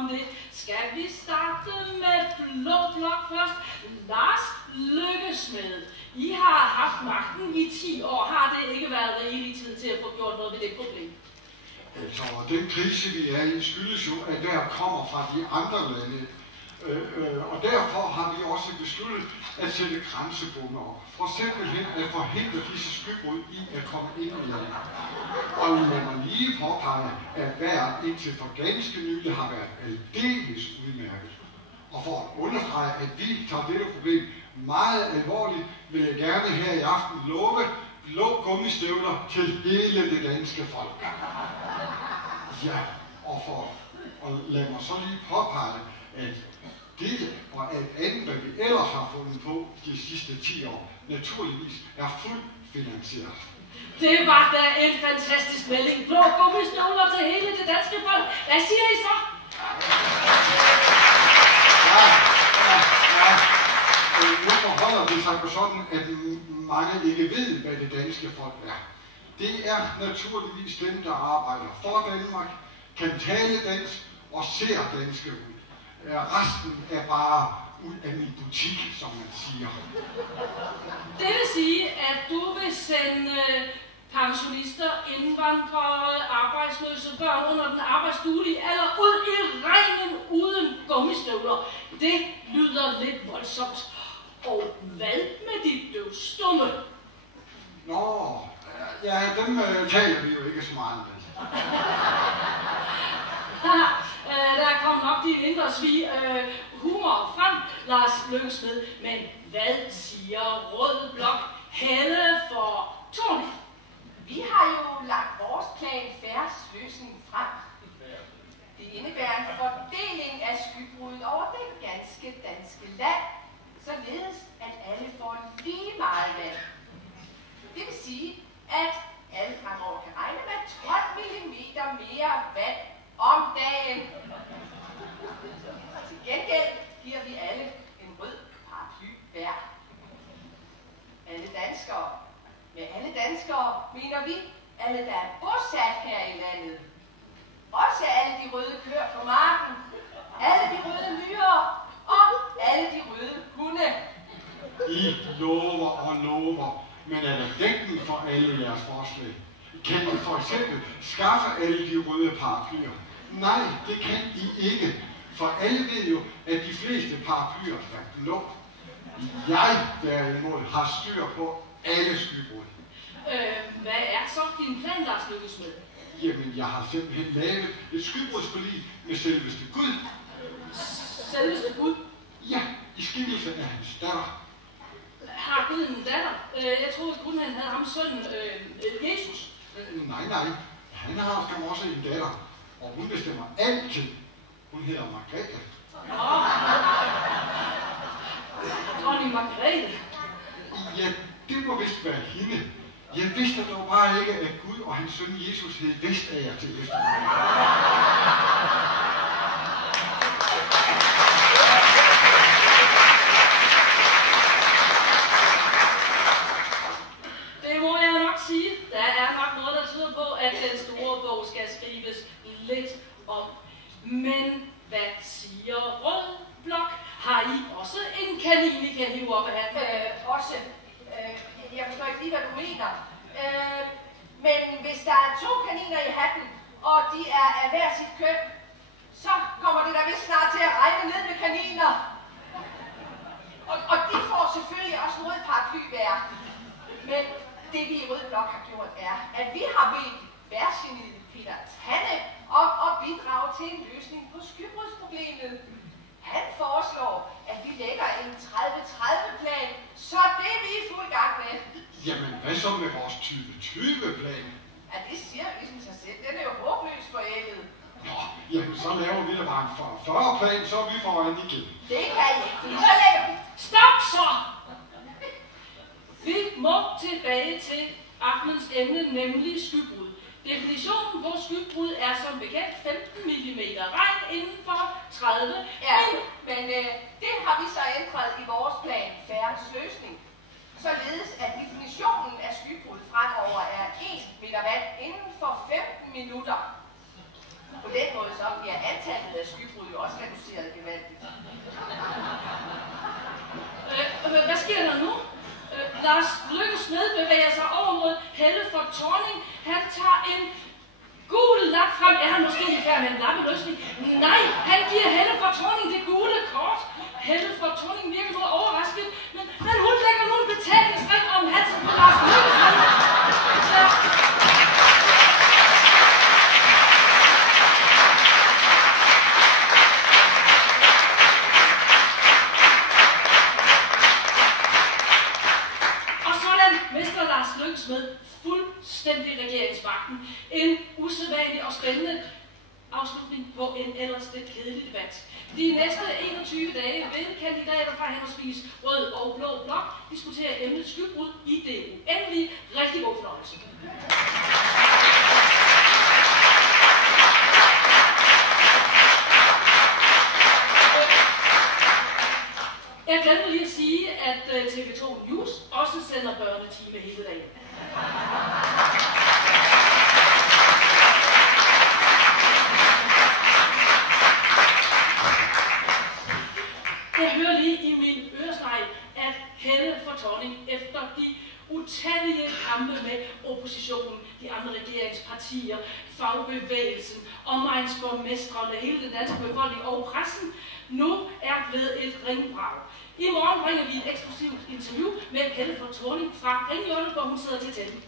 om det. Skal vi starte med Blå Blok først? Lars Lykkesmed, I har haft magten i 10 år. Har det ikke været rigelig tid til at få gjort noget ved det problem? Altså, den krise, vi er i, skyldes jo, at der kommer fra de andre lande. Og derfor har vi også besluttet at sætte grænsebomme op, for simpelthen at forhindre disse skybrud i at komme ind i landet. Og lad mig lige påpege, at vejret indtil for ganske nylig har været aldeles udmærket. Og for at understrege, at vi tager dette problem meget alvorligt, vil jeg gerne her i aften love blå gummistøvler til hele det danske folk. Ja, og lad mig så lige påpege, at dette og alt andet, hvad vi ellers har fundet på de sidste 10 år, naturligvis er fuldt finansieret. Det var da en fantastisk melding. Blå gummistøvler til hele det danske folk. Hvad siger I så? Ja. Nu forholder det sig på sådan, at mange ikke ved, hvad det danske folk er. Det er naturligvis dem, der arbejder for Danmark, kan tale dansk og ser danske ud. Resten er bare ud af min butik, som man siger. Det vil sige, at du vil sende pensionister, indvandrere, arbejdsløse børn under den arbejdsduelige alder ud i regnen uden gummistøvler. Det lyder lidt voldsomt. Og hvad med de døvstumme? Nå, ja, dem taler vi jo ikke så meget med. Der kom nok din indre svig humor frem, Lars Lykkesmed. Men hvad siger Rød Blok? Helle for Tony? Vi har jo lagt vores plan Færres løsning frem. Det indebærer en fordeling af skybruddet over det ganske danske land, således at alle får lige meget vand. Det vil sige, at alle fremover kan regne med 12 mm mere vand om dagen. Til gengæld giver vi alle en rød paraply hver. Alle danskere. Med alle danskere mener vi alle, der er bosat her i landet. Også alle de røde køer på marken, alle de røde myrer og alle de røde hunde. I lover og lover, men er der dækning for alle jeres forslag? Kan I for eksempel skaffe alle de røde paraplyer? Nej, det kan I ikke, for alle ved jo, at de fleste paraplyer er blå. Jeg derimod har styr på alle skybrud. Hvad er så din plan, Lars Lykkesmed? Jamen, jeg har simpelthen lavet et skybrudsforlig med selveste Gud. Selveste Gud? Ja, i skikkelse af hans datter. Har Gud en datter? Jeg troede kun, han havde ham sønnen Jesus. Nej. Han har skam også en datter, og hun bestemmer altid. Hun hedder Margrethe. Dronning Margrethe? Ja, det må vist være hende. Jeg vidste dog bare ikke, at Gud og hans søn Jesus hed Vestager til efternavn. Det må jeg nok sige. Der er nok noget, der tyder på, at den store bog skal skrives lidt om. Men hvad siger Rød Blok? Har I også en kanin, I kan hive op af hatten? Jeg forstår ikke lige, hvad du mener. Men hvis der er 2 kaniner i hatten, og de er af hver sit køn, så kommer det da vist snart til at regne ned med kaniner. Og de får selvfølgelig også en rød paraply hver. Men det vi i Rød Blok har gjort er, at vi har bedt værtsgeniet Peter Tanne om at bidrage til en løsning på skybrudsproblemet. Han foreslår, at vi lægger en 30-30-plan, så det er vi i fuld gang med. Jamen, hvad så med vores 2020-plan? Ja, det siger jo ligesom sig selv. Den er jo håbløst forældet. Nå, jamen, så laver vi da bare en 40-plan, så er vi foran igen. Det kan I ikke, fordi så lægger vi. Stop så! Vi må tilbage til aftenens emne, nemlig skybrud. Definitionen på skybrud er som bekendt 15 mm regn inden for 30. Ja, men det har vi så ændret i vores plan, Færres løsning. Således at definitionen af skybrud fremover er 1 meter vand inden for 15 minutter. På den måde så bliver antallet skybrud jo også reduceret gevaldigt. Hvad sker der nu? Lars Løkke Smed bevæger sig over mod Helle fra Thorning. Han tager en gul lap frem. Er han måske i færd med en lappeløsning? Nej, han giver Helle fra Thorning det gule kort. Helle fra Thorning virker noget overrasket, men hun lægger nu en betalingsring om halsen på Lars Løkke Smed. Med fuldstændig regeringsmagten. En usædvanlig og spændende afslutning på en ellers lidt kedelig debat. De næste 21 dage vil kandidater fra henholdsvis rød og blå blok diskutere emnet skybrud i det uendelige. Rigtig god fornøjelse. Jeg glemte lige at sige, at TV2 News også sender børnetime hele dagen. Jeg hører lige i min øresnegl, at Helle fra Thorning efter de utallige kampe med oppositionen, de andre regeringspartier, fagbevægelsen, omegnsborgmestrene, hele den danske befolkning og pressen, nu er blevet et ringbrag. I morgen bringer vi et eksklusivt interview med Helle fra Thorning fra Ringhjørnet, hvor hun sidder til tætten.